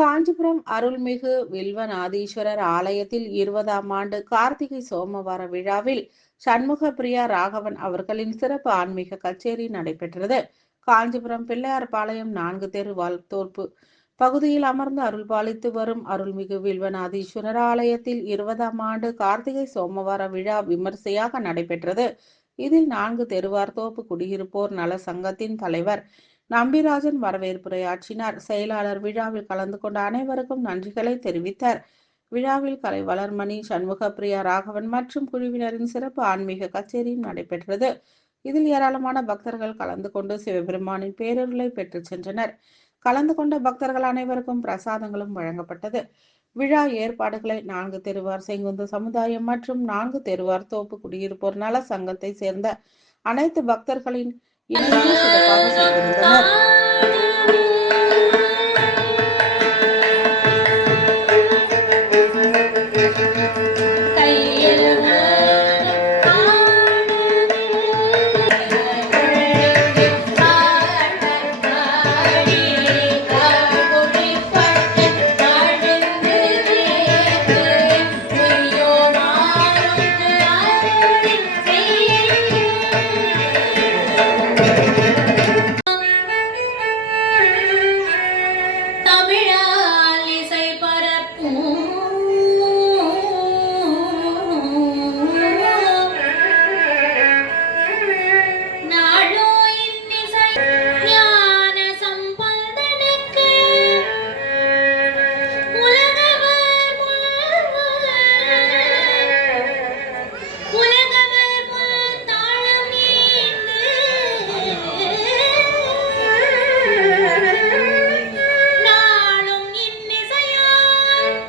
காஞ்சிபுரம் அருள்மிகு வில்வநாதீஸ்வரர் ஆலயத்தில் இருபதாம் ஆண்டு கார்த்திகை சோமவார விழாவில் சண்முக பிரியா ராகவன் அவர்களின் சிறப்பு ஆன்மீக கச்சேரி நடைபெற்றது. காஞ்சிபுரம் பிள்ளையார்பாளையம் நான்கு தெரு வால்தோப்பு பகுதியில் அமர்ந்து அருள்பாலித்து வரும் அருள்மிகு வில்வநாதீஸ்வரர் ஆலயத்தில் இருபதாம் ஆண்டு கார்த்திகை சோமவார விழா விமர்சையாக நடைபெற்றது. இதில் நான்கு தெருவார் தோப்பு குடியிருப்போர் நல சங்கத்தின் தலைவர் நம்பிராஜன் வரவேற்புரையாற்றினார். செயலாளர் விழாவில் கலந்து கொண்ட அனைவருக்கும் நன்றிகளை தெரிவித்தார். விழாவில் கலை வளர்மணி சண்முகப்பிரியா ராகவன் மற்றும் குழுவினரின் சிறப்பு ஆன்மீக கச்சேரியும் நடைபெற்றது. இதில் ஏராளமான பக்தர்கள் கலந்து கொண்டு சிவபெருமானின் பேரருளை பெற்றுச் சென்றனர். கலந்து கொண்ட பக்தர்கள் அனைவருக்கும் பிரசாதங்களும் வழங்கப்பட்டது. விழா ஏற்பாடுகளை நான்கு தெருவார் செங்குந்து சமுதாயம் மற்றும் நான்கு தெருவார் தோப்பு குடியிருப்போர் நல சங்கத்தை சேர்ந்த அனைத்து பக்தர்களின் y entonces se lo pasas a